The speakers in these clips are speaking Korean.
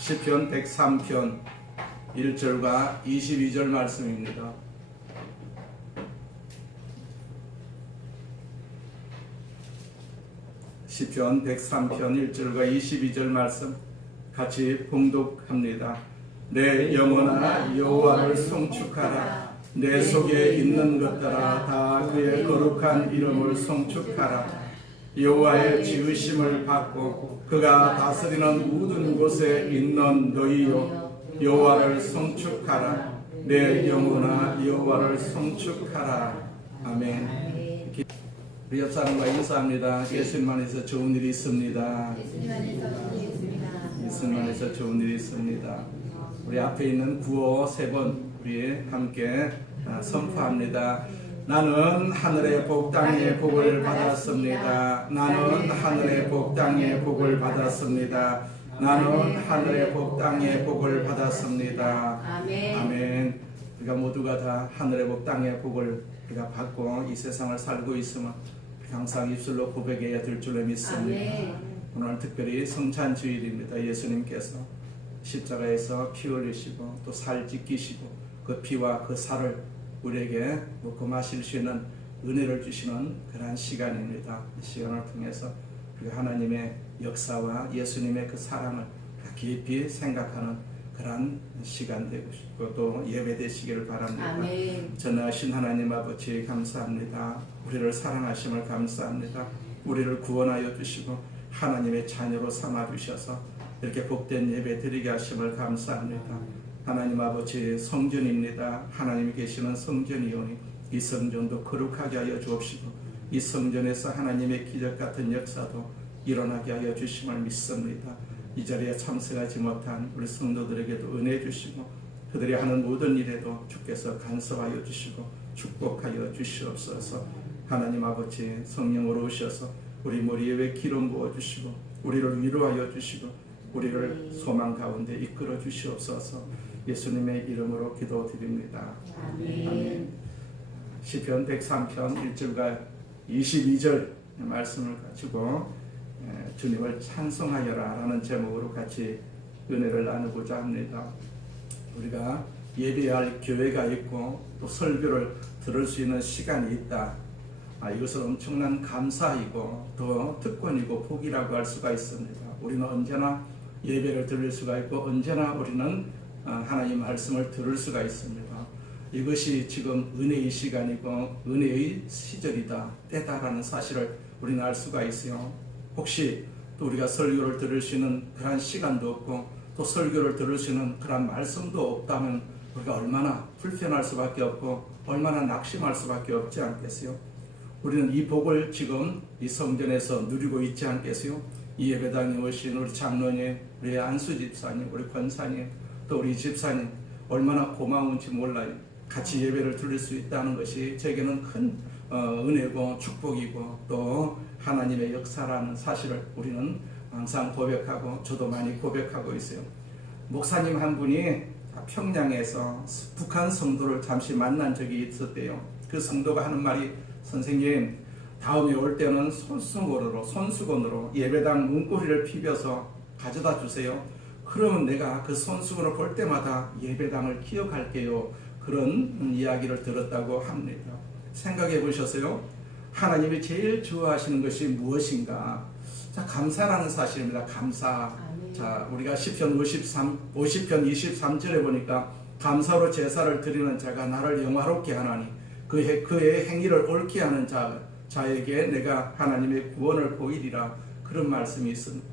시편 103편 1절과 22절 말씀입니다. 시편 103편 1절과 22절 말씀 같이 봉독합니다. 내 영혼아 여호와를 송축하라. 내 속에 있는 것들아 다 그의 거룩한 이름을 송축하라. 여호와의 지으심을 받고 그가 다스리는 모든 곳에 있는 너희여 여호와를 송축하라. 내 영혼아 여호와를 송축하라. 아멘. 우리 옆 사람과 인사합니다. 예수님 안에서 좋은 일이 있습니다. 예수님 안에서 좋은 일이 있습니다. 우리 앞에 있는 구호 3번 우리 함께 선포합니다. 나는 하늘의 복 땅의 복을 받았습니다. 나는 하늘의 복 땅의 복을 받았습니다. 나는 하늘의 복 땅의 복을 받았습니다. 아멘. 아멘. 우리가 모두가 다 하늘의 복 땅의 복을 우리가 받고 이 세상을 살고 있으면 항상 입술로 고백해야 될 줄로 믿습니다. 아멘. 오늘 특별히 성찬주일입니다. 예수님께서 십자가에서 피 흘리시고 또 살 찢기시고 그 피와 그 살을 우리에게 먹고 마실 수 있는 은혜를 주시는 그러한 시간입니다. 이 시간을 통해서 하나님의 역사와 예수님의 그 사랑을 깊이 생각하는 그러한 시간 되고 싶고 또 예배 되시기를 바랍니다. 아멘. 전능하신 하나님 아버지 감사합니다. 우리를 사랑하심을 감사합니다. 우리를 구원하여 주시고 하나님의 자녀로 삼아 주셔서 이렇게 복된 예배 드리게 하심을 감사합니다. 하나님 아버지 성전입니다. 하나님이 계시는 성전이오니 이 성전도 거룩하게 하여 주옵시고 이 성전에서 하나님의 기적 같은 역사도 일어나게 하여 주심을 믿습니다. 이 자리에 참석하지 못한 우리 성도들에게도 은혜 주시고 그들이 하는 모든 일에도 주께서 간섭하여 주시고 축복하여 주시옵소서. 하나님 아버지 성령으로 오셔서 우리 머리에 기름 부어 주시고 우리를 위로하여 주시고 우리를 소망 가운데 이끌어 주시옵소서. 예수님의 이름으로 기도드립니다. 아멘. 아멘. 시편 103편 1절과 22절 말씀을 가지고 주님을 찬송하여라 라는 제목으로 같이 은혜를 나누고자 합니다. 우리가 예배할 교회가 있고 또 설교를 들을 수 있는 시간이 있다. 이것은 엄청난 감사이고 또 특권이고 복이라고 할 수가 있습니다. 우리는 언제나 예배를 들을 수가 있고 언제나 우리는 하나님 말씀을 들을 수가 있습니다. 이것이 지금 은혜의 시간이고 은혜의 시절이다, 때다라는 사실을 우리는 알 수가 있어요. 혹시 또 우리가 설교를 들을 수 있는 그런 시간도 없고 또 설교를 들을 수 있는 그런 말씀도 없다면 우리가 얼마나 불편할 수밖에 없고 얼마나 낙심할 수밖에 없지 않겠어요? 우리는 이 복을 지금 이 성전에서 누리고 있지 않겠어요? 이 예배당에 오신 우리 장로님, 우리 안수 집사님, 우리 권사님, 또 우리 집사님 얼마나 고마운지 몰라요. 같이 예배를 드릴 수 있다는 것이 제게는 큰 은혜고 축복이고 또 하나님의 역사라는 사실을 우리는 항상 고백하고 저도 많이 고백하고 있어요. 목사님 한 분이 평양에서 북한 성도를 잠시 만난 적이 있었대요. 그 성도가 하는 말이 선생님 다음에 올 때는 손수건으로 예배당 문고리를 피벼서 가져다 주세요. 그러면 내가 그 손수건을 볼 때마다 예배당을 기억할게요. 그런 이야기를 들었다고 합니다. 생각해 보셨어요? 하나님이 제일 좋아하시는 것이 무엇인가? 자, 감사라는 사실입니다. 감사. 아멘. 자, 우리가 시편 50편 23절에 보니까 감사로 제사를 드리는 자가 나를 영화롭게 하나니 그의 행위를 옳게 하는 자에게 내가 하나님의 구원을 보이리라. 그런 말씀이 있습니다.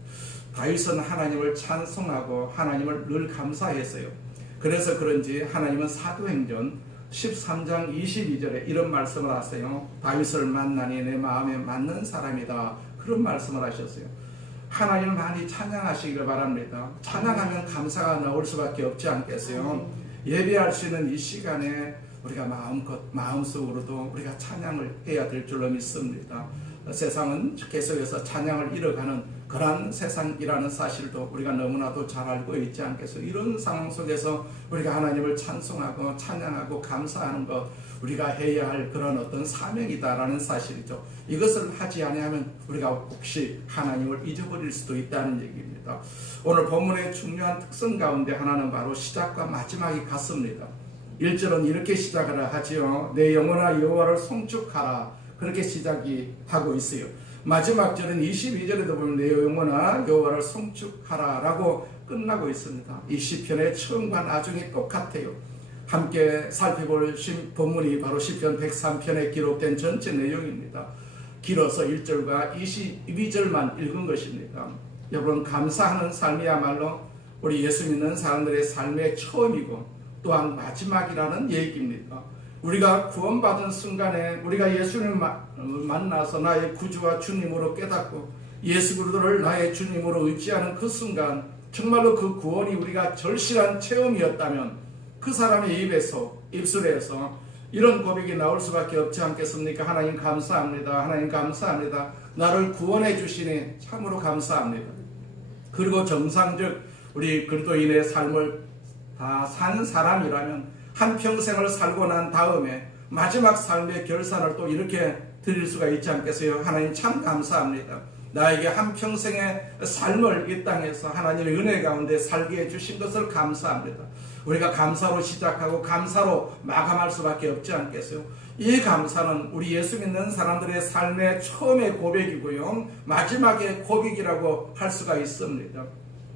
다윗은 하나님을 찬송하고 하나님을 늘 감사했어요. 그래서 그런지 하나님은 사도행전 13장 22절에 이런 말씀을 하세요. 다윗을 만나니 내 마음에 맞는 사람이다. 그런 말씀을 하셨어요. 하나님을 많이 찬양하시기를 바랍니다. 찬양하면 감사가 나올 수밖에 없지 않겠어요? 예배할 수 있는 이 시간에 우리가 마음속으로도 우리가 찬양을 해야 될 줄로 믿습니다. 세상은 계속해서 찬양을 잃어가는 그러한 세상이라는 사실도 우리가 너무나도 잘 알고 있지 않겠어요? 이런 상황 속에서 우리가 하나님을 찬송하고 찬양하고 감사하는 것, 우리가 해야 할 그런 어떤 사명이다라는 사실이죠. 이것을 하지 아니하면 우리가 혹시 하나님을 잊어버릴 수도 있다는 얘기입니다. 오늘 본문의 중요한 특성 가운데 하나는 바로 시작과 마지막이 같습니다. 1절은 이렇게 시작을 하지요. 내 영혼아 여호와를 송축하라. 그렇게 시작이 하고 있어요. 마지막 절은 22절에도 보면 내 영혼아 여호와를 송축하라 라고 끝나고 있습니다. 이 시편의 처음과 나중이 똑같아요. 함께 살펴볼 본문이 바로 시편 103편에 기록된 전체 내용입니다. 길어서 1절과 22절만 읽은 것입니다. 여러분, 감사하는 삶이야말로 우리 예수 믿는 사람들의 삶의 처음이고 또한 마지막이라는 얘기입니다. 우리가 구원받은 순간에 우리가 예수님을 만나서 나의 구주와 주님으로 깨닫고 예수 그리스도를 나의 주님으로 의지하는 그 순간, 정말로 그 구원이 우리가 절실한 체험이었다면 그 사람의 입술에서 이런 고백이 나올 수밖에 없지 않겠습니까? 하나님 감사합니다. 하나님 감사합니다. 나를 구원해 주시니 참으로 감사합니다. 그리고 정상적 우리 그리스도인의 삶을 다 산 사람이라면 한평생을 살고 난 다음에 마지막 삶의 결산을 또 이렇게 드릴 수가 있지 않겠어요? 하나님 참 감사합니다. 나에게 한평생의 삶을 이 땅에서 하나님의 은혜 가운데 살게 해주신 것을 감사합니다. 우리가 감사로 시작하고 감사로 마감할 수밖에 없지 않겠어요? 이 감사는 우리 예수 믿는 사람들의 삶의 처음의 고백이고요, 마지막의 고백이라고 할 수가 있습니다.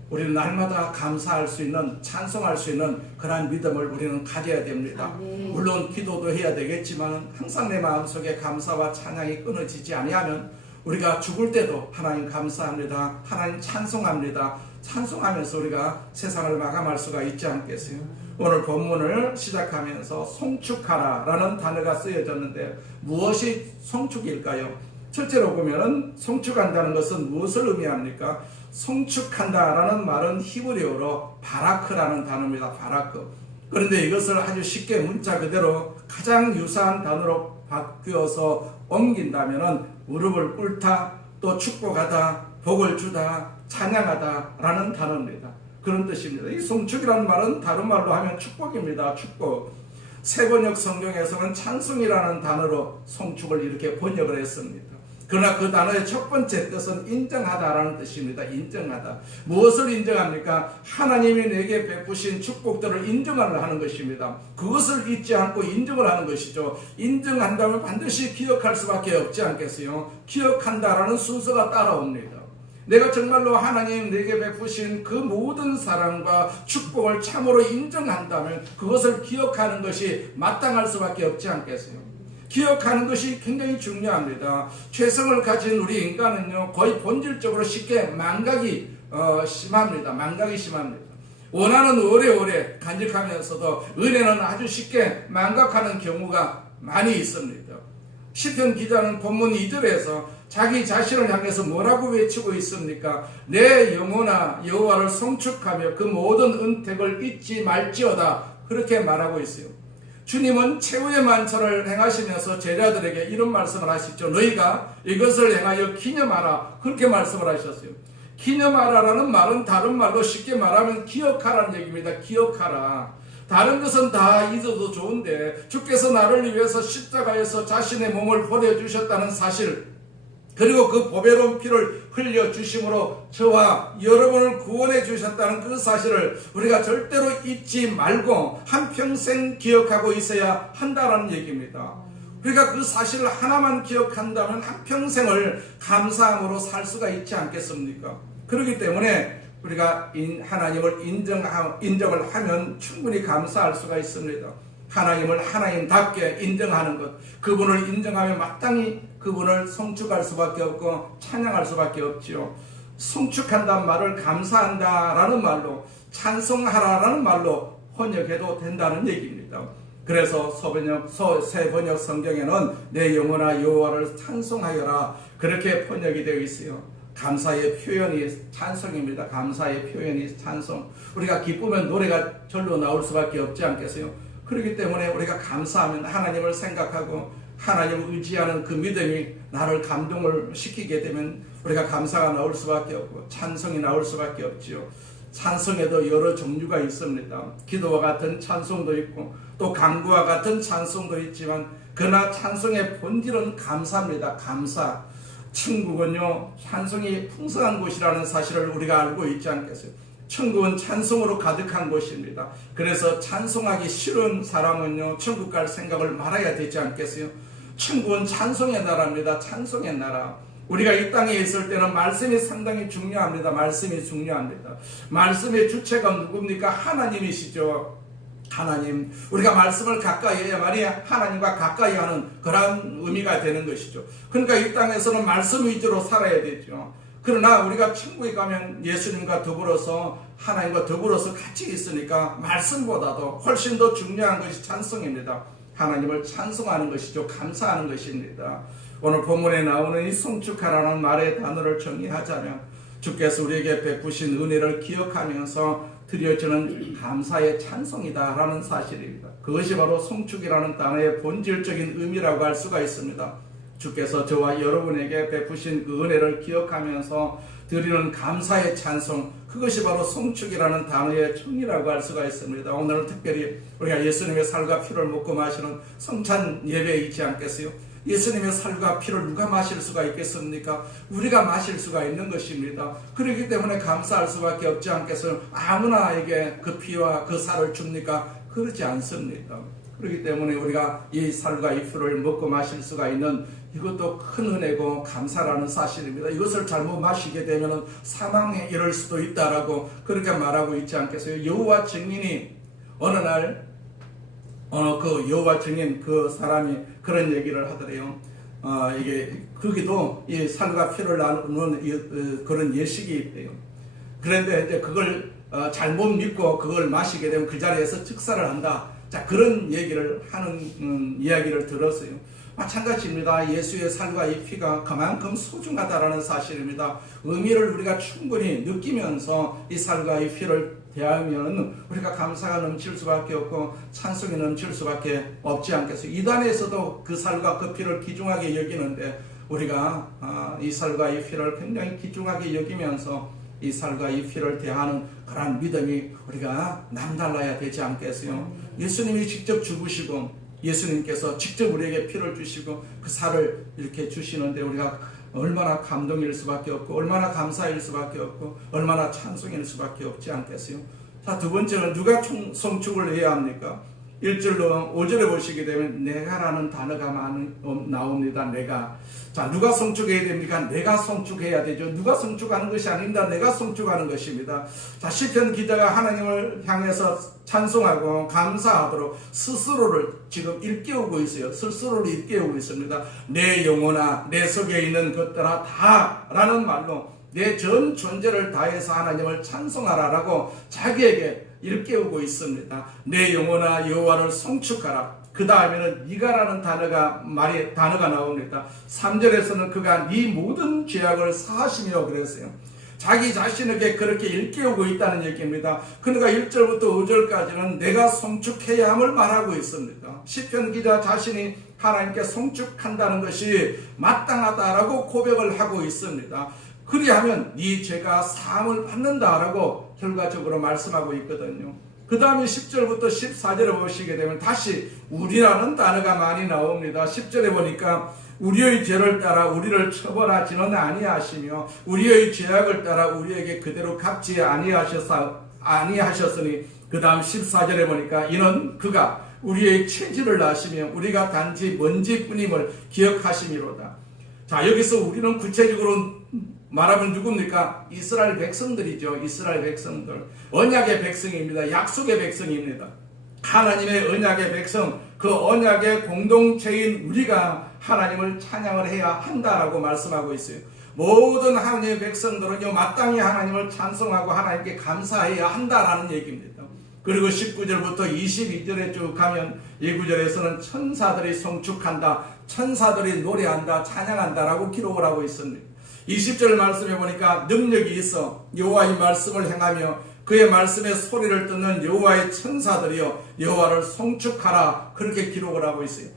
우리는 날마다 감사할 수 있는, 찬송할 수 있는 그러한 믿음을 우리는 가져야 됩니다. 물론 기도도 해야 되겠지만 항상 내 마음속에 감사와 찬양이 끊어지지 아니하면 우리가 죽을 때도 하나님 감사합니다, 하나님 찬송합니다, 찬송하면서 우리가 세상을 마감할 수가 있지 않겠어요? 오늘 본문을 시작하면서 송축하라 라는 단어가 쓰여졌는데 무엇이 송축일까요? 첫째로 보면 송축한다는 것은 무엇을 의미합니까? 송축한다라는 말은 히브리어로 바라크라는 단어입니다. 바라크. 그런데 이것을 아주 쉽게 문자 그대로 가장 유사한 단어로 바뀌어서 옮긴다면 무릎을 꿇다, 또 축복하다, 복을 주다, 찬양하다 라는 단어입니다. 그런 뜻입니다. 이 송축이라는 말은 다른 말로 하면 축복입니다. 축복. 세번역 성경에서는 찬송이라는 단어로 송축을 이렇게 번역을 했습니다. 그러나 그 단어의 첫 번째 뜻은 인정하다라는 뜻입니다. 인정하다. 무엇을 인정합니까? 하나님이 내게 베푸신 축복들을 인정을 하는 것입니다. 그것을 잊지 않고 인정을 하는 것이죠. 인정한다면 반드시 기억할 수밖에 없지 않겠어요? 기억한다라는 순서가 따라옵니다. 내가 정말로 하나님 내게 베푸신 그 모든 사랑과 축복을 참으로 인정한다면 그것을 기억하는 것이 마땅할 수밖에 없지 않겠어요? 기억하는 것이 굉장히 중요합니다. 죄성을 가진 우리 인간은요, 거의 본질적으로 쉽게 망각이 심합니다. 망각이 심합니다. 원하는 오래오래 간직하면서도 은혜는 아주 쉽게 망각하는 경우가 많이 있습니다. 시편 기자는 본문 2절에서 자기 자신을 향해서 뭐라고 외치고 있습니까? 내 영혼아 여호와를 송축하며 그 모든 은택을 잊지 말지어다. 그렇게 말하고 있어요. 주님은 최후의 만찬을 행하시면서 제자들에게 이런 말씀을 하시죠. 너희가 이것을 행하여 기념하라. 그렇게 말씀을 하셨어요. 기념하라라는 말은 다른 말로 쉽게 말하면 기억하라는 얘기입니다. 기억하라. 다른 것은 다 잊어도 좋은데 주께서 나를 위해서 십자가에서 자신의 몸을 버려주셨다는 사실, 그리고 그 보배로운 피를 흘려주심으로 저와 여러분을 구원해 주셨다는 그 사실을 우리가 절대로 잊지 말고 한평생 기억하고 있어야 한다는 얘기입니다. 우리가 그 사실을 하나만 기억한다면 한평생을 감사함으로 살 수가 있지 않겠습니까? 그렇기 때문에 우리가 하나님을 인정을 하면 충분히 감사할 수가 있습니다. 하나님을 하나님답게 인정하는 것, 그분을 인정하며 마땅히 그분을 송축할 수밖에 없고 찬양할 수밖에 없지요. 송축한다는 말을 감사한다라는 말로, 찬송하라라는 말로 번역해도 된다는 얘기입니다. 그래서 세번역 성경에는 내 영혼아 여호와를 찬송하여라 그렇게 번역이 되어 있어요. 감사의 표현이 찬송입니다. 감사의 표현이 찬송. 우리가 기쁘면 노래가 절로 나올 수밖에 없지 않겠어요? 그렇기 때문에 우리가 감사하면 하나님을 생각하고 하나님을 의지하는 그 믿음이 나를 감동을 시키게 되면 우리가 감사가 나올 수밖에 없고 찬송이 나올 수밖에 없지요. 찬송에도 여러 종류가 있습니다. 기도와 같은 찬송도 있고 또 간구와 같은 찬송도 있지만 그러나 찬송의 본질은 감사입니다. 감사. 천국은요 찬송이 풍성한 곳이라는 사실을 우리가 알고 있지 않겠어요? 천국은 찬송으로 가득한 곳입니다. 그래서 찬송하기 싫은 사람은요 천국 갈 생각을 말아야 되지 않겠어요? 천국은 찬송의 나라입니다. 찬송의 나라. 우리가 이 땅에 있을 때는 말씀이 상당히 중요합니다. 말씀이 중요합니다. 말씀의 주체가 누굽니까? 하나님이시죠. 하나님. 우리가 말씀을 가까이 해야만이 하나님과 가까이 하는 그런 의미가 되는 것이죠. 그러니까 이 땅에서는 말씀 위주로 살아야 되죠. 그러나 우리가 천국에 가면 예수님과 더불어서 하나님과 더불어서 같이 있으니까 말씀보다도 훨씬 더 중요한 것이 찬송입니다. 하나님을 찬송하는 것이죠. 감사하는 것입니다. 오늘 본문에 나오는 이 송축하라는 말의 단어를 정리하자면 주께서 우리에게 베푸신 은혜를 기억하면서 드려지는 감사의 찬송이다 라는 사실입니다. 그것이 바로 송축이라는 단어의 본질적인 의미라고 할 수가 있습니다. 주께서 저와 여러분에게 베푸신 그 은혜를 기억하면서 드리는 감사의 찬송, 그것이 바로 송축이라는 단어의 정의라고 할 수가 있습니다. 오늘은 특별히 우리가 예수님의 살과 피를 먹고 마시는 성찬 예배에 있지 않겠어요? 예수님의 살과 피를 누가 마실 수가 있겠습니까? 우리가 마실 수가 있는 것입니다. 그렇기 때문에 감사할 수밖에 없지 않겠어요? 아무나에게 그 피와 그 살을 줍니까? 그렇지 않습니다. 그렇기 때문에 우리가 이 살과 이 피를 먹고 마실 수가 있는 이것도 큰 은혜고 감사라는 사실입니다. 이것을 잘못 마시게 되면 사망에 이를 수도 있다라고 그렇게 말하고 있지 않겠어요? 여호와 증인이 어느 날 그 여호와 증인 그 사람이 그런 얘기를 하더래요. 이게 거기도 이 살과 피를 나누는 그런 예식이 있대요. 그런데 이제 그걸 잘못 믿고 그걸 마시게 되면 그 자리에서 즉사를 한다. 자, 그런 얘기를 하는 이야기를 들었어요. 마찬가지입니다. 예수의 살과 이 피가 그만큼 소중하다라는 사실입니다. 의미를 우리가 충분히 느끼면서 이 살과 이 피를 대하면 우리가 감사가 넘칠 수밖에 없고 찬송이 넘칠 수밖에 없지 않겠어요. 이단에서도 그 살과 그 피를 귀중하게 여기는데 우리가 이 살과 이 피를 굉장히 귀중하게 여기면서 이 살과 이 피를 대하는 그런 믿음이 우리가 남달라야 되지 않겠어요. 예수님이 직접 죽으시고 예수님께서 직접 우리에게 피를 주시고 그 살을 이렇게 주시는데 우리가 얼마나 감동일 수밖에 없고 얼마나 감사일 수밖에 없고 얼마나 찬송일 수밖에 없지 않겠어요? 자, 두 번째는 누가 송축을 해야 합니까? 1절로 5절에 보시게 되면 내가라는 단어가 나옵니다. 내가. 자, 누가 송축해야 됩니까? 내가 송축해야 되죠. 누가 송축하는 것이 아닙니다. 내가 송축하는 것입니다. 자, 시편 기자가 하나님을 향해서 찬송하고 감사하도록 스스로를 지금 일깨우고 있어요. 스스로를 일깨우고 있습니다. 내 영혼아, 내 속에 있는 것들아 다 라는 말로 내 전 존재를 다해서 하나님을 찬송하라라고 자기에게 일깨우고 있습니다. 내 영혼아 여호와를 송축하라. 그 다음에는 네가라는 단어가 나옵니다. 3절에서는 그가 네 모든 죄악을 사하시며 그랬어요. 자기 자신에게 그렇게 일깨우고 있다는 얘기입니다. 그러니까 1절부터 5절까지는 내가 송축해야 함을 말하고 있습니다. 시편 기자 자신이 하나님께 송축한다는 것이 마땅하다라고 고백을 하고 있습니다. 그리하면 네 죄가 사함을 받는다라고 결과적으로 말씀하고 있거든요. 그 다음에 10절부터 14절에 보시게 되면 다시 우리라는 단어가 많이 나옵니다. 10절에 보니까 우리의 죄를 따라 우리를 처벌하지는 아니하시며 우리의 죄악을 따라 우리에게 그대로 갚지 아니하셨으니 그 다음 14절에 보니까 이는 그가 우리의 체질을 아시며 우리가 단지 먼지뿐임을 기억하심이로다. 자, 여기서 우리는 구체적으로 말하면 누굽니까? 이스라엘 백성들이죠. 이스라엘 백성들. 언약의 백성입니다. 약속의 백성입니다. 하나님의 언약의 백성, 그 언약의 공동체인 우리가 하나님을 찬양을 해야 한다라고 말씀하고 있어요. 모든 하나님의 백성들은요, 마땅히 하나님을 찬송하고 하나님께 감사해야 한다라는 얘기입니다. 그리고 19절부터 22절에 쭉 가면 이 구절에서는 천사들이 송축한다, 천사들이 노래한다, 찬양한다라고 기록을 하고 있습니다. 20절 말씀해 보니까 능력이 있어 여호와의 말씀을 행하며 그의 말씀에 소리를 듣는 여호와의 천사들이여 여호와를 송축하라, 그렇게 기록을 하고 있어요.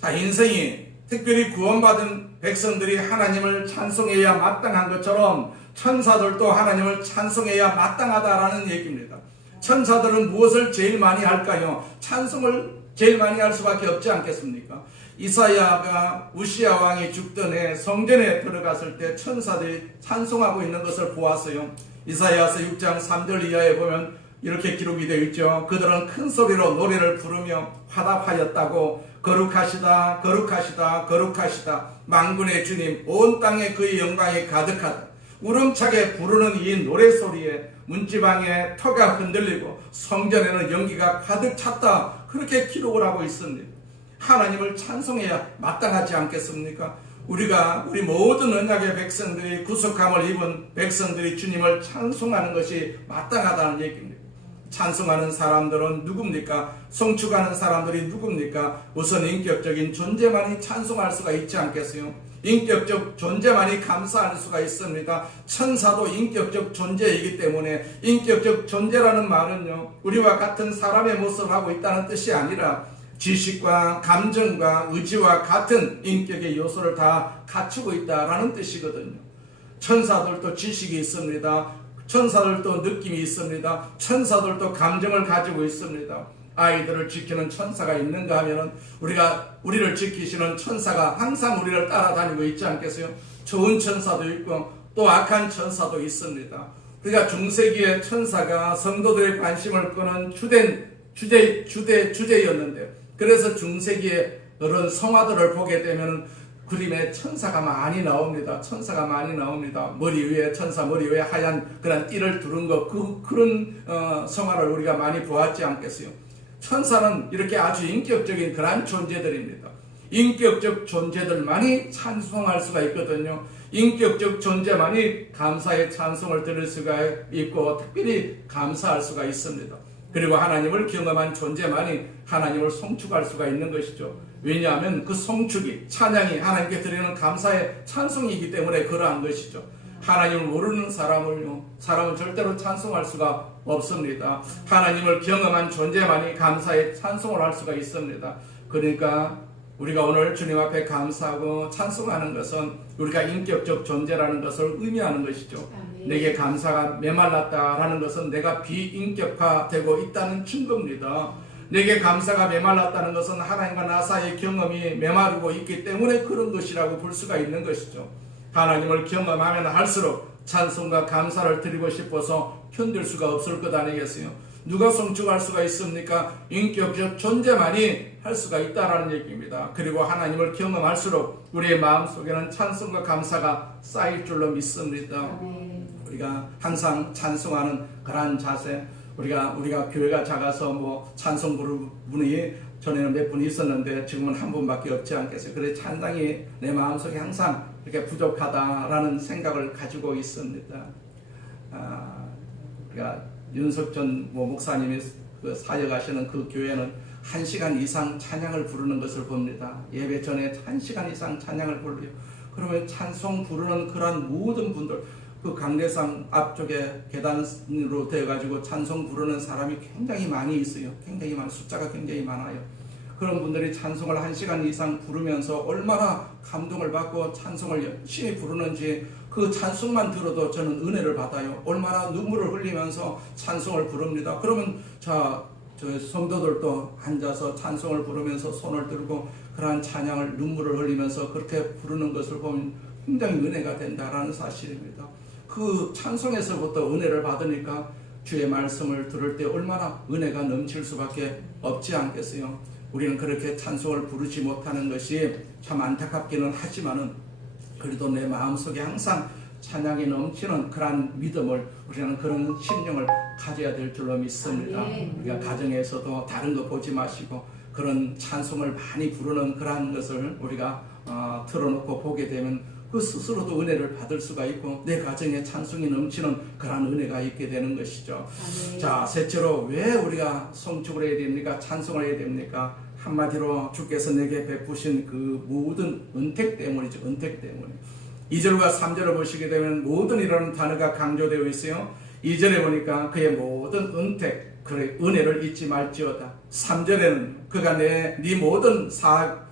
자, 인생이 특별히 구원받은 백성들이 하나님을 찬송해야 마땅한 것처럼 천사들도 하나님을 찬송해야 마땅하다라는 얘기입니다. 천사들은 무엇을 제일 많이 할까요? 찬송을 제일 많이 할 수밖에 없지 않겠습니까? 이사야가 우시야 왕이 죽던 해 성전에 들어갔을 때 천사들이 찬송하고 있는 것을 보았어요. 이사야서 6장 3절 이하에 보면 이렇게 기록이 되어 있죠. 그들은 큰 소리로 노래를 부르며 화답하였다고 거룩하시다 거룩하시다 거룩하시다 만군의 주님 온 땅에 그의 영광이 가득하다. 우렁차게 부르는 이 노래소리에 문지방에 터가 흔들리고 성전에는 연기가 가득 찼다. 그렇게 기록을 하고 있습니다. 하나님을 찬송해야 마땅하지 않겠습니까? 우리 모든 언약의 백성들이 구속함을 입은 백성들이 주님을 찬송하는 것이 마땅하다는 얘기입니다. 찬송하는 사람들은 누굽니까? 송축하는 사람들이 누굽니까? 우선 인격적인 존재만이 찬송할 수가 있지 않겠어요? 인격적 존재만이 감사할 수가 있습니다. 천사도 인격적 존재이기 때문에 인격적 존재라는 말은요, 우리와 같은 사람의 모습을 하고 있다는 뜻이 아니라 지식과 감정과 의지와 같은 인격의 요소를 다 갖추고 있다라는 뜻이거든요. 천사들도 지식이 있습니다. 천사들도 느낌이 있습니다. 천사들도 감정을 가지고 있습니다. 아이들을 지키는 천사가 있는가 하면은 우리를 지키시는 천사가 항상 우리를 따라다니고 있지 않겠어요? 좋은 천사도 있고 또 악한 천사도 있습니다. 우리가 중세기의 천사가 성도들의 관심을 끄는 주제였는데, 그래서 중세기의 그런 성화들을 보게 되면 그림에 천사가 많이 나옵니다. 천사가 많이 나옵니다. 머리 위에 천사 머리 위에 하얀 그런 띠를 두른 것, 그런 성화를 우리가 많이 보았지 않겠어요? 천사는 이렇게 아주 인격적인 그런 존재들입니다. 인격적 존재들만이 찬송할 수가 있거든요. 인격적 존재만이 감사의 찬송을 들을 수가 있고 특별히 감사할 수가 있습니다. 그리고 하나님을 경험한 존재만이 하나님을 송축할 수가 있는 것이죠. 왜냐하면 그 송축이, 찬양이 하나님께 드리는 감사의 찬송이기 때문에 그러한 것이죠. 하나님을 모르는 사람은 절대로 찬송할 수가 없습니다. 하나님을 경험한 존재만이 감사의 찬송을 할 수가 있습니다. 그러니까 우리가 오늘 주님 앞에 감사하고 찬송하는 것은 우리가 인격적 존재라는 것을 의미하는 것이죠. 내게 감사가 메말랐다라는 것은 내가 비인격화되고 있다는 증거입니다. 내게 감사가 메말랐다는 것은 하나님과 나 사이의 경험이 메마르고 있기 때문에 그런 것이라고 볼 수가 있는 것이죠. 하나님을 경험하면 할수록 찬송과 감사를 드리고 싶어서 견딜 수가 없을 것 아니겠어요? 누가 송축할 수가 있습니까? 인격적 존재만이 할 수가 있다라는 얘기입니다. 그리고 하나님을 경험할수록 우리의 마음속에는 찬송과 감사가 쌓일 줄로 믿습니다. 우리가 항상 찬송하는 그러한 자세, 우리가 교회가 작아서 찬송 부를 분이 전에는 몇 분이 있었는데 지금은 한 분밖에 없지 않겠어요. 그래서 찬양이 내 마음속에 항상 이렇게 부족하다라는 생각을 가지고 있습니다. 우리가 윤석전 목사님이 사역하시는 그 교회는 1시간 이상 찬양을 부르는 것을 봅니다. 예배 전에 1시간 이상 찬양을 부르요. 그러면 찬송 부르는 그런 모든 분들, 그 강대상 앞쪽에 계단으로 되어가지고 찬송 부르는 사람이 굉장히 많이 있어요. 숫자가 굉장히 많아요. 그런 분들이 찬송을 1시간 이상 부르면서 얼마나 감동을 받고 찬송을 열심히 부르는지 그 찬송만 들어도 저는 은혜를 받아요. 얼마나 눈물을 흘리면서 찬송을 부릅니다. 그러면 저 성도들도 앉아서 찬송을 부르면서 손을 들고 그러한 찬양을 눈물을 흘리면서 그렇게 부르는 것을 보면 굉장히 은혜가 된다라는 사실입니다. 그 찬송에서부터 은혜를 받으니까 주의 말씀을 들을 때 얼마나 은혜가 넘칠 수밖에 없지 않겠어요. 우리는 그렇게 찬송을 부르지 못하는 것이 참 안타깝기는 하지만은 그래도 내 마음속에 항상 찬양이 넘치는 그런 믿음을, 우리는 그런 심령을 가져야 될 줄로 믿습니다. 우리가 가정에서도 다른 거 보지 마시고 그런 찬송을 많이 부르는 그런 것을 우리가 틀어놓고 보게 되면 그 스스로도 은혜를 받을 수가 있고 내 가정에 찬송이 넘치는 그런 은혜가 있게 되는 것이죠. 자, 셋째로 왜 우리가 송축을 해야 됩니까? 찬송을 해야 됩니까? 한마디로 주께서 내게 베푸신 그 모든 은택 때문이죠. 은택 때문에. 2절과 3절을 보시게 되면 모든이라는 단어가 강조되어 있어요. 2절에 보니까 그의 모든 은택, 그의 은혜를 잊지 말지어다. 3절에는 그가 네 모든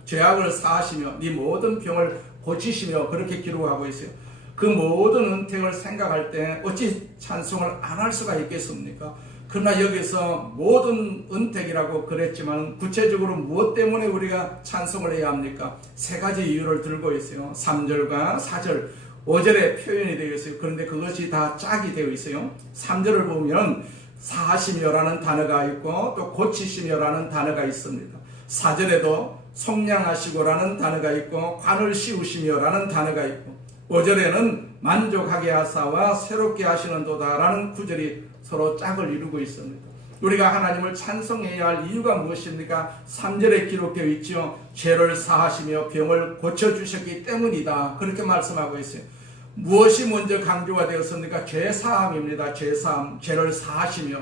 죄악을 사하시며 네 모든 병을 고치시며 그렇게 기록하고 있어요. 그 모든 은택을 생각할 때 어찌 찬송을 안 할 수가 있겠습니까? 그러나 여기서 모든 은택이라고 그랬지만 구체적으로 무엇 때문에 우리가 찬송을 해야 합니까? 세 가지 이유를 들고 있어요. 3절과 4절, 5절에 표현이 되어 있어요. 그런데 그것이 다 짝이 되어 있어요. 3절을 보면 사하시며라는 단어가 있고 또 고치시며라는 단어가 있습니다. 4절에도 속량하시고라는 단어가 있고 관을 씌우시며라는 단어가 있고 5절에는 만족하게 하사와 새롭게 하시는 도다라는 구절이 서로 짝을 이루고 있습니다. 우리가 하나님을 찬송해야 할 이유가 무엇입니까? 3절에 기록되어 있죠. 죄를 사하시며 병을 고쳐주셨기 때문이다. 그렇게 말씀하고 있어요. 무엇이 먼저 강조가 되었습니까? 죄사함입니다. 죄사함, 죄를 사하시며.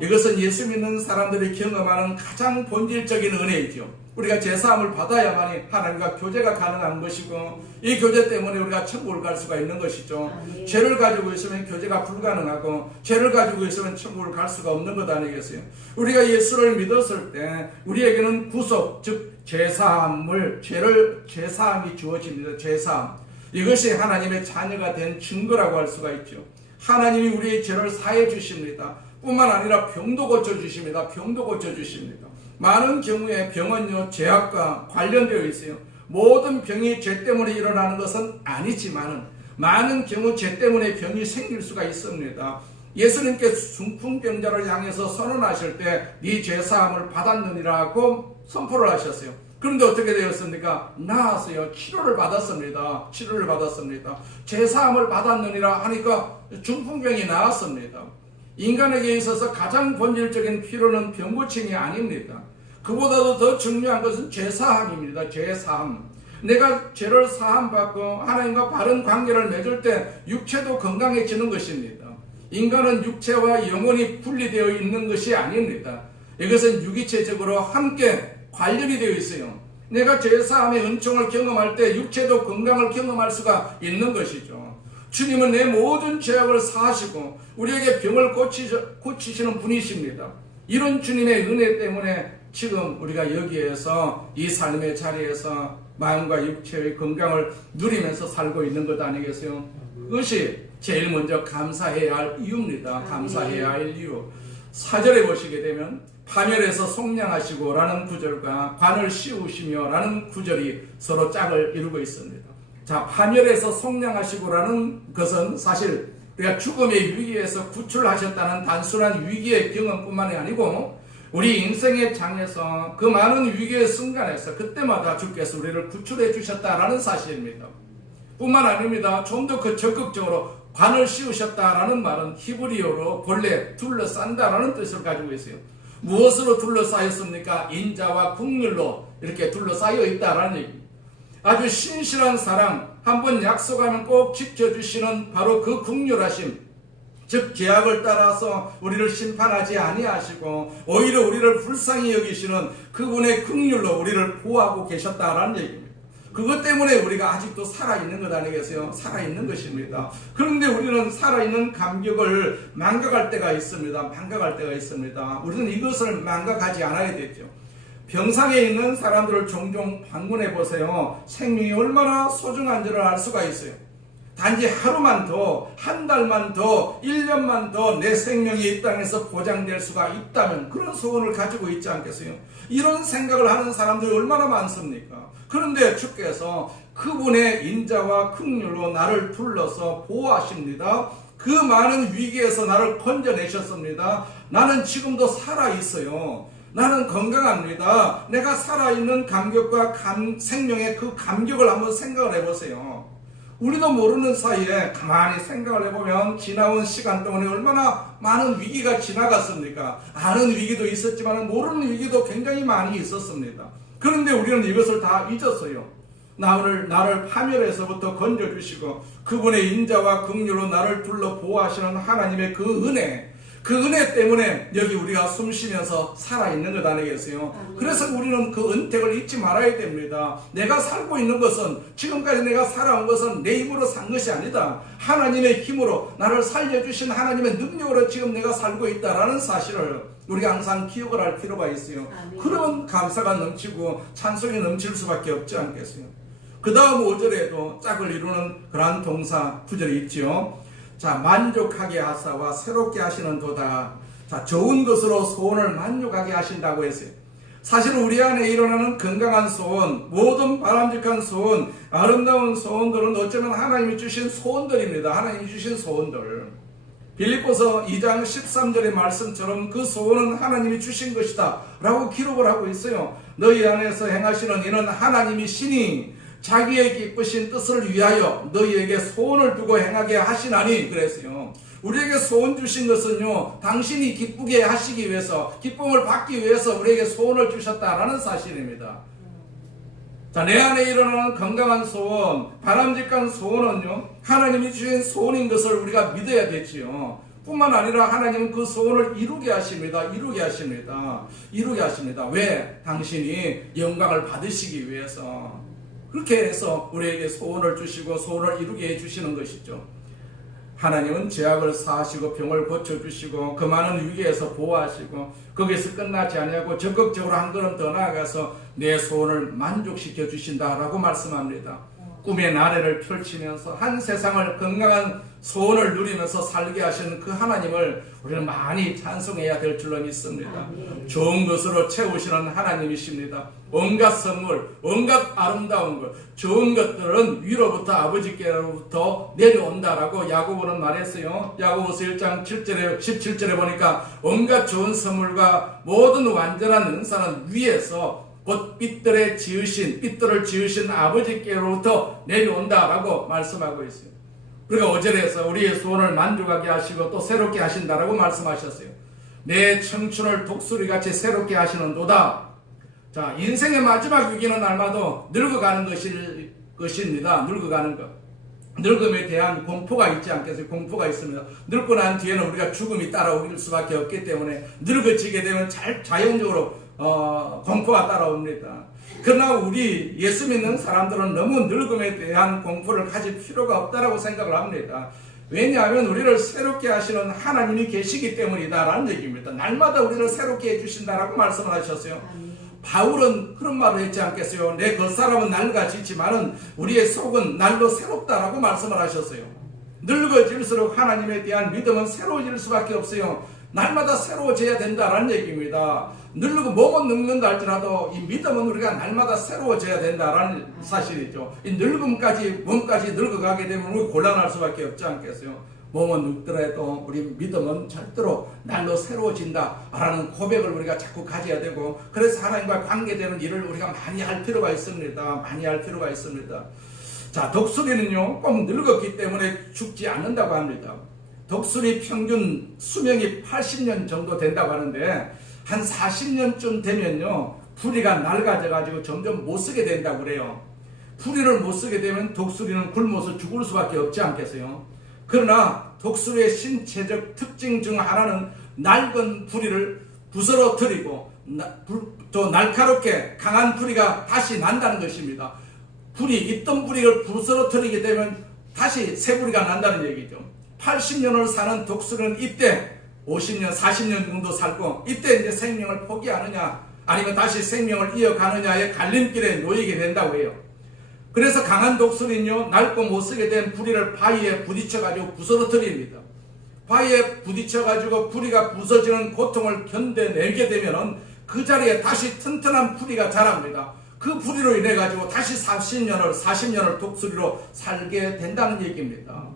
이것은 예수 믿는 사람들이 경험하는 가장 본질적인 은혜이죠. 우리가 죄사함을 받아야만이 하나님과 교제가 가능한 것이고 이 교제 때문에 우리가 천국을 갈 수가 있는 것이죠. 죄를 가지고 있으면 교제가 불가능하고 죄를 가지고 있으면 천국을 갈 수가 없는 것 아니겠어요? 우리가 예수를 믿었을 때 우리에게는 구속, 즉 죄사함이 주어집니다. 죄사함. 이것이 하나님의 자녀가 된 증거라고 할 수가 있죠. 하나님이 우리의 죄를 사해 주십니다. 뿐만 아니라 병도 고쳐주십니다. 병도 고쳐주십니다. 많은 경우에 병은요, 죄악과 관련되어 있어요. 모든 병이 죄 때문에 일어나는 것은 아니지만 많은 경우 죄 때문에 병이 생길 수가 있습니다. 예수님께서 중풍병자를 향해서 선언하실 때 네 죄사함을 받았느니라고 선포를 하셨어요. 그런데 어떻게 되었습니까? 나았어요. 치료를 받았습니다. 죄사함을 받았느니라 하니까 중풍병이 나았습니다. 인간에게 있어서 가장 본질적인 필요는 병 고침이 아닙니다. 그보다도 더 중요한 것은 죄사함입니다. 죄사함. 내가 죄를 사함받고 하나님과 바른 관계를 맺을 때 육체도 건강해지는 것입니다. 인간은 육체와 영혼이 분리되어 있는 것이 아닙니다. 이것은 유기체적으로 함께 관련이 되어 있어요. 내가 죄사함의 은총을 경험할 때 육체도 건강을 경험할 수가 있는 것이죠. 주님은 내 모든 죄악을 사하시고 우리에게 병을 고치시는 분이십니다. 이런 주님의 은혜 때문에 지금 우리가 여기에서 이 삶의 자리에서 마음과 육체의 건강을 누리면서 살고 있는 것 아니겠어요? 그것이 제일 먼저 감사해야 할 이유입니다. 감사해야 할 이유. 4절에 보시게 되면 파멸에서 속량하시고 라는 구절과 관을 씌우시며 라는 구절이 서로 짝을 이루고 있습니다. 자, 파멸에서 속량하시고 라는 것은 사실 우리가 죽음의 위기에서 구출하셨다는 단순한 위기의 경험뿐만이 아니고 우리 인생의 장에서 그 많은 위기의 순간에서 그때마다 주께서 우리를 구출해 주셨다라는 사실입니다. 뿐만 아닙니다. 좀 더 그 적극적으로 관을 씌우셨다라는 말은 히브리어로 본래 둘러싼다라는 뜻을 가지고 있어요. 무엇으로 둘러싸였습니까? 인자와 긍휼로 이렇게 둘러싸여 있다라는 얘기입니다. 아주 신실한 사랑, 한번 약속하면 꼭 지켜주시는 바로 그 긍휼하심, 즉 죄악을 따라서 우리를 심판하지 아니하시고 오히려 우리를 불쌍히 여기시는 그분의 긍휼로 우리를 보호하고 계셨다라는 얘기입니다. 그것 때문에 우리가 아직도 살아있는 것 아니겠어요? 살아있는 것입니다. 그런데 우리는 살아있는 감격을 망각할 때가 있습니다. 우리는 이것을 망각하지 않아야 되죠. 병상에 있는 사람들을 종종 방문해 보세요. 생명이 얼마나 소중한지를 알 수가 있어요. 단지 하루만 더, 한 달만 더, 1년만 더 내 생명이 이 땅에서 보장될 수가 있다면 그런 소원을 가지고 있지 않겠어요? 이런 생각을 하는 사람들이 얼마나 많습니까? 그런데 주께서 그분의 인자와 긍휼로 나를 둘러서 보호하십니다. 그 많은 위기에서 나를 건져내셨습니다. 나는 지금도 살아있어요. 나는 건강합니다. 내가 살아있는 감격과 생명의 그 감격을 한번 생각을 해보세요. 우리도 모르는 사이에 가만히 생각을 해보면 지나온 시간 동안에 얼마나 많은 위기가 지나갔습니까? 아는 위기도 있었지만 모르는 위기도 굉장히 많이 있었습니다. 그런데 우리는 이것을 다 잊었어요. 나를 파멸에서부터 건져주시고 그분의 인자와 긍휼로 나를 둘러 보호하시는 하나님의 그 은혜, 그 은혜 때문에 여기 우리가 숨 쉬면서 살아있는 것 아니겠어요? 그래서 우리는 그 은택을 잊지 말아야 됩니다. 내가 살고 있는 것은, 지금까지 내가 살아온 것은 내 힘으로 산 것이 아니다. 하나님의 힘으로, 나를 살려주신 하나님의 능력으로 지금 내가 살고 있다라는 사실을 우리가 항상 기억을 할 필요가 있어요. 그런 감사가 넘치고 찬송이 넘칠 수밖에 없지 않겠어요? 그 다음 5절에도 짝을 이루는 그러한 동사 구절이 있죠. 자, 만족하게 하사와 새롭게 하시는 도다. 자, 좋은 것으로 소원을 만족하게 하신다고 했어요. 사실 우리 안에 일어나는 건강한 소원, 모든 바람직한 소원, 아름다운 소원들은 어쩌면 하나님이 주신 소원들입니다. 하나님이 주신 소원들. 빌립보서 2장 13절의 말씀처럼 그 소원은 하나님이 주신 것이다 라고 기록을 하고 있어요. 너희 안에서 행하시는 이는 하나님이 신이 자기의 기쁘신 뜻을 위하여 너희에게 소원을 두고 행하게 하시나니 그랬어요. 우리에게 소원 주신 것은요, 당신이 기쁘게 하시기 위해서, 기쁨을 받기 위해서 우리에게 소원을 주셨다라는 사실입니다. 자, 내 안에 일어나는 건강한 소원, 바람직한 소원은요, 하나님이 주신 소원인 것을 우리가 믿어야 되지요. 뿐만 아니라 하나님은 그 소원을 이루게 하십니다. 이루게 하십니다. 왜? 당신이 영광을 받으시기 위해서. 그렇게 해서 우리에게 소원을 주시고 소원을 이루게 해주시는 것이죠. 하나님은 죄악을 사하시고 병을 고쳐주시고 그 많은 위기에서 보호하시고 거기서 끝나지 아니하고 적극적으로 한 걸음 더 나아가서 내 소원을 만족시켜 주신다라고 말씀합니다. 꿈의 나래를 펼치면서 한 세상을 건강한 소원을 누리면서 살게 하시는 그 하나님을 우리는 많이 찬송해야 될 줄로 믿습니다. 좋은 것으로 채우시는 하나님이십니다. 온갖 선물, 온갖 아름다운 것, 좋은 것들은 위로부터 아버지께로부터 내려온다라고 야고보는 말했어요. 야고보서 1장 7절에 17절에 보니까 온갖 좋은 선물과 모든 완전한 은사는 위에서 곧 삐뚤을 지으신 아버지께로부터 내려온다라고 말씀하고 있어요. 그러니까 5절에서 우리의 소원을 만족하게 하시고 또 새롭게 하신다라고 말씀하셨어요. 내 청춘을 독수리같이 새롭게 하시는도다. 자, 인생의 마지막 위기는 날마다 늙어가는 것입니다. 늙어가는 것. 늙음에 대한 공포가 있지 않겠어요? 공포가 있습니다. 늙고 난 뒤에는 우리가 죽음이 따라올 수밖에 없기 때문에 늙어지게 되면 자연적으로 공포가 따라옵니다. 그러나 우리 예수 믿는 사람들은 너무 늙음에 대한 공포를 가질 필요가 없다라고 생각을 합니다. 왜냐하면 우리를 새롭게 하시는 하나님이 계시기 때문이다라는 얘기입니다. 날마다 우리를 새롭게 해주신다라고 말씀을 하셨어요. 바울은 그런 말을 했지 않겠어요? 내 겉사람은 낡아지지만은 우리의 속은 날로 새롭다라고 말씀을 하셨어요. 늙어질수록 하나님에 대한 믿음은 새로워질 수밖에 없어요. 날마다 새로워져야 된다라는 얘기입니다. 몸은 늙는다 할지라도 이 믿음은 우리가 날마다 새로워져야 된다라는 사실이죠. 이 늙음까지, 몸까지 늙어가게 되면 우리 곤란할 수밖에 없지 않겠어요? 몸은 늙더라도 우리 믿음은 절대로 날로 새로워진다라는 고백을 우리가 자꾸 가져야 되고, 그래서 하나님과 관계되는 일을 우리가 많이 할 필요가 있습니다. 자, 독수리는요, 꼭 늙었기 때문에 죽지 않는다고 합니다. 독수리 평균 수명이 80년 정도 된다고 하는데, 한 40년쯤 되면요, 부리가 낡아져가지고 점점 못 쓰게 된다고 그래요. 부리를 못 쓰게 되면 독수리는 굶어서 죽을 수밖에 없지 않겠어요? 그러나 독수리의 신체적 특징 중 하나는 낡은 부리를 부스러뜨리고 또 날카롭게 강한 부리가 다시 난다는 것입니다. 있던 부리를 부스러뜨리게 되면 다시 새 부리가 난다는 얘기죠. 80년을 사는 독수리는 이때 50년, 40년 정도 살고 이때 이제 생명을 포기하느냐 아니면 다시 생명을 이어가느냐의 갈림길에 놓이게 된다고 해요. 그래서 강한 독수리는요, 낡고 못쓰게 된 부리를 바위에 부딪혀가지고 부서뜨립니다. 바위에 부딪혀가지고 부리가 부서지는 고통을 견뎌내게 되면은 그 자리에 다시 튼튼한 부리가 자랍니다. 그 부리로 인해가지고 다시 40년을 독수리로 살게 된다는 얘기입니다.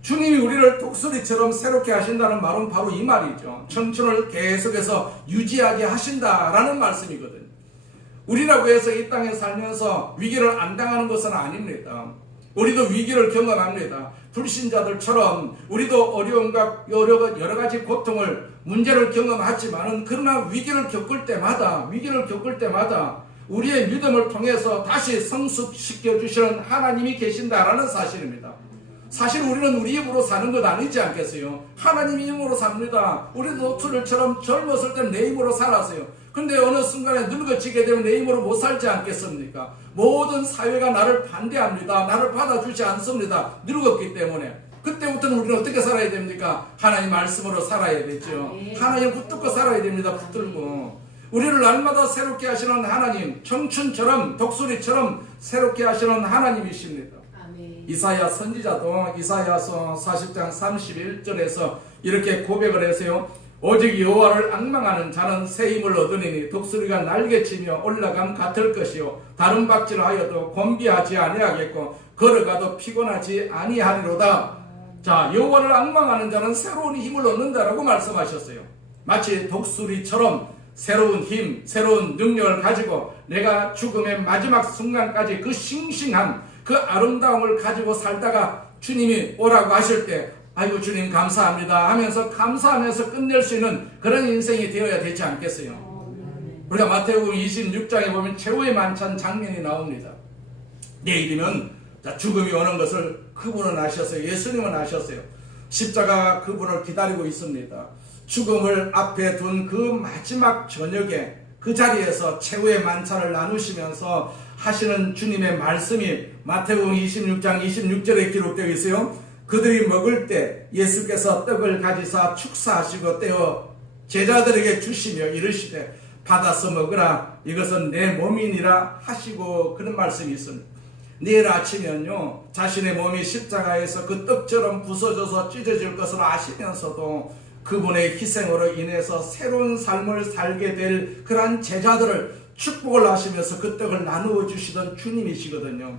주님이 우리를 독수리처럼 새롭게 하신다는 말은 바로 이 말이죠. 청춘을 계속해서 유지하게 하신다라는 말씀이거든요. 우리라고 해서 이 땅에 살면서 위기를 안 당하는 것은 아닙니다. 우리도 위기를 경험합니다. 불신자들처럼 우리도 어려움과 여러 가지 고통을, 문제를 경험하지만은 그러나 위기를 겪을 때마다 우리의 믿음을 통해서 다시 성숙시켜 주시는 하나님이 계신다라는 사실입니다. 사실 우리는 우리 힘으로 사는 것 아니지 않겠어요? 하나님이 힘으로 삽니다. 우리도 노트를처럼 젊었을 때는 내 힘으로 살았어요. 근데 어느 순간에 늙어지게 되면 내 힘으로 못 살지 않겠습니까? 모든 사회가 나를 반대합니다. 나를 받아주지 않습니다. 늙었기 때문에. 그때부터는 우리는 어떻게 살아야 됩니까? 하나님 말씀으로 살아야 되죠. 하나님 붙들고 살아야 됩니다. 붙들고. 우리를 날마다 새롭게 하시는 하나님, 청춘처럼 독수리처럼 새롭게 하시는 하나님이십니다. 이사야 선지자도 이사야서 40장 31절에서 이렇게 고백을 했어요. 오직 여호와를 앙망하는 자는 새 힘을 얻으리니 독수리가 날개치며 올라감 같을 것이요 다른 박질하여도 곤비하지 아니하겠고 걸어가도 피곤하지 아니하리로다. 자, 여호와를 앙망하는 자는 새로운 힘을 얻는다라고 말씀하셨어요. 마치 독수리처럼 새로운 힘, 새로운 능력을 가지고 내가 죽음의 마지막 순간까지 그 싱싱한 그 아름다움을 가지고 살다가 주님이 오라고 하실 때 아이고 주님 감사합니다 하면서 감사하면서 끝낼 수 있는 그런 인생이 되어야 되지 않겠어요? 우리가 마태복음 26장에 보면 최후의 만찬 장면이 나옵니다. 내일이면 죽음이 오는 것을 그분은 아셨어요. 예수님은 아셨어요. 십자가가 그분을 기다리고 있습니다. 죽음을 앞에 둔 그 마지막 저녁에 그 자리에서 최후의 만찬을 나누시면서 하시는 주님의 말씀이 마태복음 26장 26절에 기록되어 있어요. 그들이 먹을 때 예수께서 떡을 가지사 축사하시고 떼어 제자들에게 주시며 이르시되 받아서 먹으라 이것은 내 몸이니라 하시고 그런 말씀이 있습니다. 내일 아침에는요 자신의 몸이 십자가에서 그 떡처럼 부서져서 찢어질 것을 아시면서도 그분의 희생으로 인해서 새로운 삶을 살게 될 그러한 제자들을 축복을 하시면서 그 떡을 나누어 주시던 주님이시거든요.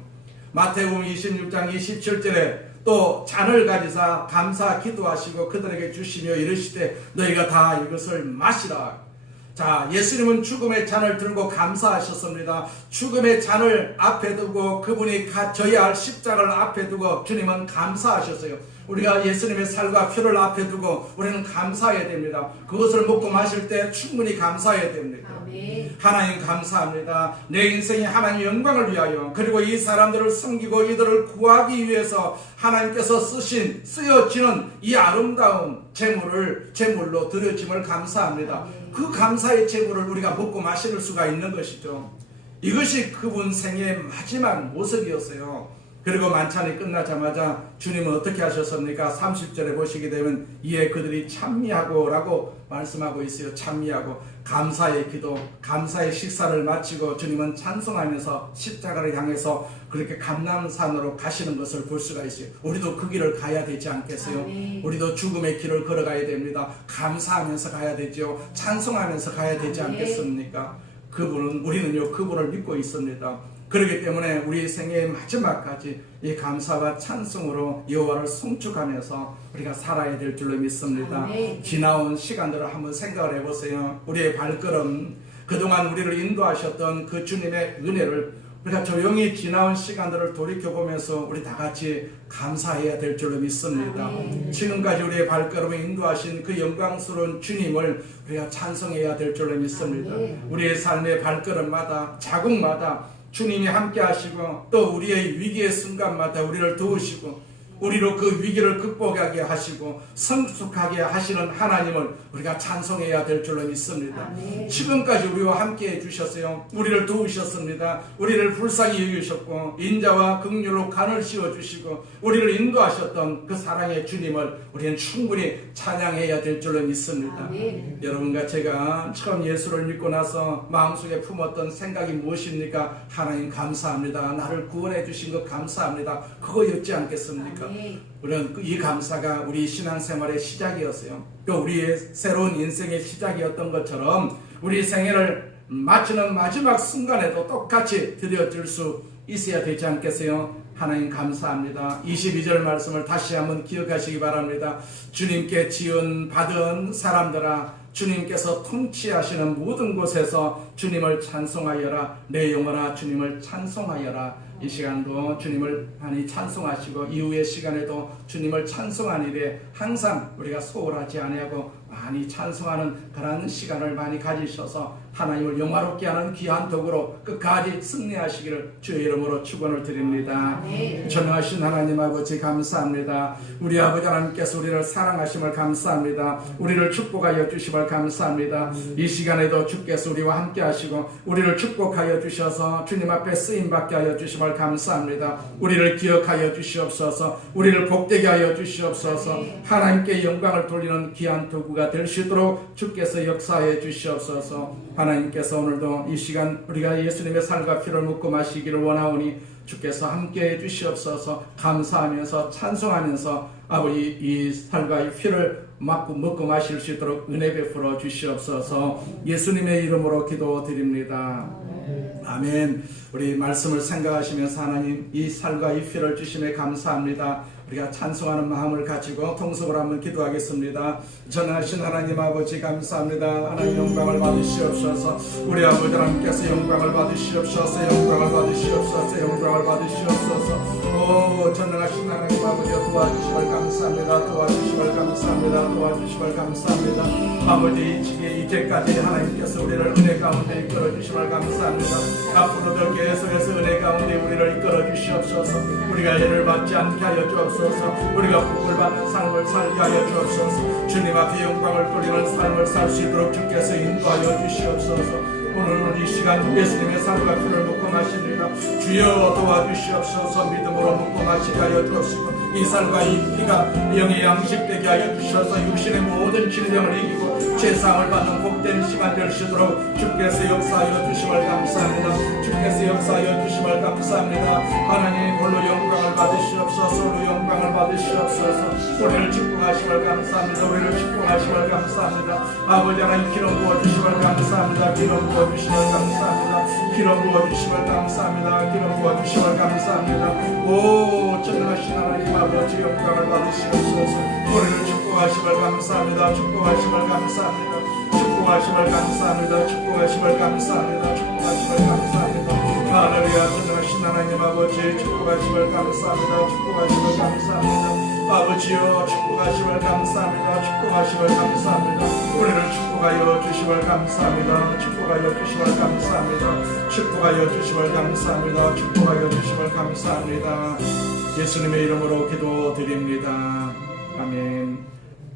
마태복음 26장 27절에 또 잔을 가지사 감사 기도하시고 그들에게 주시며 이르시되 너희가 다 이것을 마시라. 자, 예수님은 죽음의 잔을 들고 감사하셨습니다. 죽음의 잔을 앞에 두고 그분이 져야 할 십자가를 앞에 두고 주님은 감사하셨어요. 우리가 예수님의 살과 피를 앞에 두고 우리는 감사해야 됩니다. 그것을 먹고 마실 때 충분히 감사해야 됩니다. 아멘. 하나님 감사합니다. 내 인생이 하나님의 영광을 위하여 그리고 이 사람들을 섬기고 이들을 구하기 위해서 하나님께서 쓰여지는 이 아름다운 제물로 드려짐을 감사합니다. 아멘. 그 감사의 제물을 우리가 먹고 마실 수가 있는 것이죠. 이것이 그분 생애의 마지막 모습이었어요. 그리고 만찬이 끝나자마자 주님은 어떻게 하셨습니까? 30절에 보시게 되면 이에 그들이 찬미하고 라고 말씀하고 있어요. 찬미하고 감사의 기도, 감사의 식사를 마치고 주님은 찬송하면서 십자가를 향해서 그렇게 감람산으로 가시는 것을 볼 수가 있어요. 우리도 그 길을 가야 되지 않겠어요? 아멘. 우리도 죽음의 길을 걸어가야 됩니다. 감사하면서 가야 되죠. 찬송하면서 가야 되지 않겠습니까? 우리는요 그분을 믿고 있습니다. 그렇기 때문에 우리 생애의 마지막까지 이 감사와 찬송으로 여호와를 송축하면서 우리가 살아야 될 줄로 믿습니다. 아멘. 지나온 시간들을 한번 생각을 해보세요. 우리의 발걸음, 그동안 우리를 인도하셨던 그 주님의 은혜를 우리가 조용히 지나온 시간들을 돌이켜보면서 우리 다 같이 감사해야 될 줄로 믿습니다. 아멘. 지금까지 우리의 발걸음을 인도하신 그 영광스러운 주님을 우리가 찬송해야 될 줄로 믿습니다. 아멘. 우리의 삶의 발걸음마다 자국마다 주님이 함께 하시고 또 우리의 위기의 순간마다 우리를 도우시고 우리로 그 위기를 극복하게 하시고 성숙하게 하시는 하나님을 우리가 찬송해야 될 줄로 믿습니다. 아멘. 지금까지 우리와 함께 해주셨어요. 우리를 도우셨습니다. 우리를 불쌍히 여기셨고 인자와 긍휼로 간을 씌워주시고 우리를 인도하셨던 그 사랑의 주님을 우리는 충분히 찬양해야 될 줄로 믿습니다. 아멘. 여러분과 제가 처음 예수를 믿고 나서 마음속에 품었던 생각이 무엇입니까? 하나님 감사합니다. 나를 구원해 주신 것 감사합니다. 그거였지 않겠습니까? 우리는 이 감사가 우리 신앙생활의 시작이었어요. 또 우리의 새로운 인생의 시작이었던 것처럼 우리 생애를 마치는 마지막 순간에도 똑같이 드려질 수 있어야 되지 않겠어요? 하나님 감사합니다. 22절 말씀을 다시 한번 기억하시기 바랍니다. 주님께 지은 받은 사람들아 주님께서 통치하시는 모든 곳에서 주님을 찬송하여라. 내 영혼아 주님을 찬송하여라. 이 시간도 주님을 많이 찬송하시고 이후의 시간에도 주님을 찬송하는 일에 항상 우리가 소홀하지 아니하고 많이 찬송하는 그런 시간을 많이 가지셔서 하나님을 영화롭게 하는 귀한 덕으로 끝까지 승리하시기를 주의 이름으로 축원을 드립니다. 전능하신 하나님 아버지 감사합니다. 우리 아버지 하나님께서 우리를 사랑하심을 감사합니다. 우리를 축복하여 주심을 감사합니다. 이 시간에도 주께서 우리와 함께 하시고 우리를 축복하여 주셔서 주님 앞에 쓰임받게 하여 주심을 감사합니다. 우리를 기억하여 주시옵소서. 우리를 복되게 하여 주시옵소서. 하나님께 영광을 돌리는 귀한 도구가 될 수 있도록 주께서 역사해 주시옵소서. 하나님께서 오늘도 이 시간 우리가 예수님의 살과 피를 묻고 마시기를 원하오니 주께서 함께해 주시옵소서. 감사하면서 찬송하면서 아버지 이 살과 이 피를 먹고 마실 수 있도록 은혜 베풀어 주시옵소서. 예수님의 이름으로 기도드립니다. 아멘. 우리 말씀을 생각하시면서 하나님 이 살과 이 피를 주심에 감사합니다. 우리가 찬송하는 마음을 가지고 통성으로 한번 기도하겠습니다. 전하신 하나님 아버지 감사합니다. 하나님 영광을 받으시옵소서. 우리 아버지 하나님께서 영광을 받으시옵소서. 영광을 받으시옵소서. 영광을 받으시옵소서. 오 전능하신 하나님 아버지 도와주심을 감사합니다. 도와주심을 감사합니다. 도와주심을 감사합니다. 아버지 이 길까지 하나님께서 우리를 은혜 가운데 이끌어 주심을 감사합니다. 앞으로도 계속해서 은혜 가운데 우리를 이끌어 주시옵소서. 우리가 예를 받지 않게 하여 주옵소서. 우리가 복을 받는 삶을 살게 하여 주옵소서. 주님 앞에 영광을 돌리는 삶을 살 수 있도록 주께서 인도하여 주시옵소서. 오늘 이 시간 예수님의 살과 피를 먹고 마십니다. 주여 도와주시옵소서. 믿음으로 먹고 마시게 하여 주옵시고 이 살과 이 피가 영의 양식되게 하여 주셔서 육신의 모든 질병을 이기고 죄사함을 받는 복된 시간 될 수 있도록 주께서 역사하여 주심을 감사합니다. 주께서 역사하여 주심을 감사합니다. 하나님 홀로 영광을 받으시옵소서. 홀로 영광을 받으시옵소서. 우리를 축복하심을 감사합니다. 우리를 축복하심을 감사합니다. 아버지 하나님 기름 부어주심을 감사합니다. 기름 부어주심을 감사합니다. 기름 부어주심을 감사합니다. 기름 부어주심을 감사합니다. 오 전능하신 하나님 아버지 영광을 받으시옵소서. 우리를 축복하심을 감사합니다. 축복하심을 감사합니다. 축복하심을 감사합니다. 축복하심을 감사합니다. 축복하심을 감사합니다. 할렐루야. 전능하신 하나님 아버지 축복하심을 감사합니다. 축복하심을 감사합니다. 아버지여 축복하심을 감사합니다. 축복하심을 감사합니다. 우리를 축복하여 주심을 감사합니다. 축복하여 주심을 감사합니다. 축복하여 주심을 감사합니다. 축복하여 주심을 감사합니다. 예수님의 이름으로 기도드립니다. 아멘.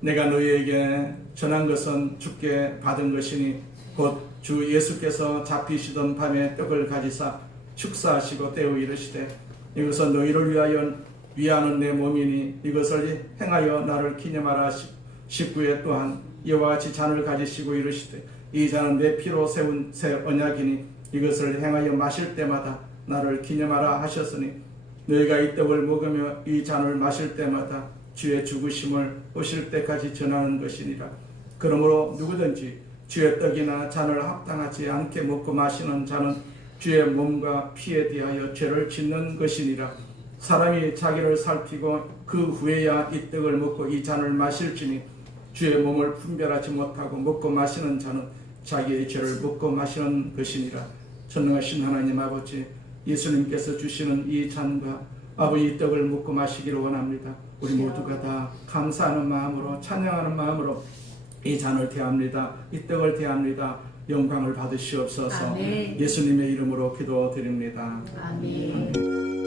내가 너희에게 전한 것은 주께 받은 것이니 곧 주 예수께서 잡히시던 밤에 떡을 가지사 축사하시고 떼어 이르시되 이것은 너희를 위하는 내 몸이니 이것을 행하여 나를 기념하라. 19에 또한 이와 같이 잔을 가지시고 이르시되 이 잔은 내 피로 세운 새 언약이니 이것을 행하여 마실 때마다 나를 기념하라 하셨으니 너희가 이 떡을 먹으며 이 잔을 마실 때마다 주의 죽으심을 오실 때까지 전하는 것이니라. 그러므로 누구든지 주의 떡이나 잔을 합당하지 않게 먹고 마시는 자는 주의 몸과 피에 대하여 죄를 짓는 것이니라. 사람이 자기를 살피고 그 후에야 이 떡을 먹고 이 잔을 마실지니 주의 몸을 분별하지 못하고 먹고 마시는 자는 자기의 죄를 먹고 마시는 것이니라. 전능하신 하나님 아버지 예수님께서 주시는 이 잔과 아버지 이 떡을 먹고 마시기를 원합니다. 우리 모두가 다 감사하는 마음으로 찬양하는 마음으로 이 잔을 대합니다. 이 떡을 대합니다. 영광을 받으시옵소서. 아멘. 예수님의 이름으로 기도드립니다. 아멘.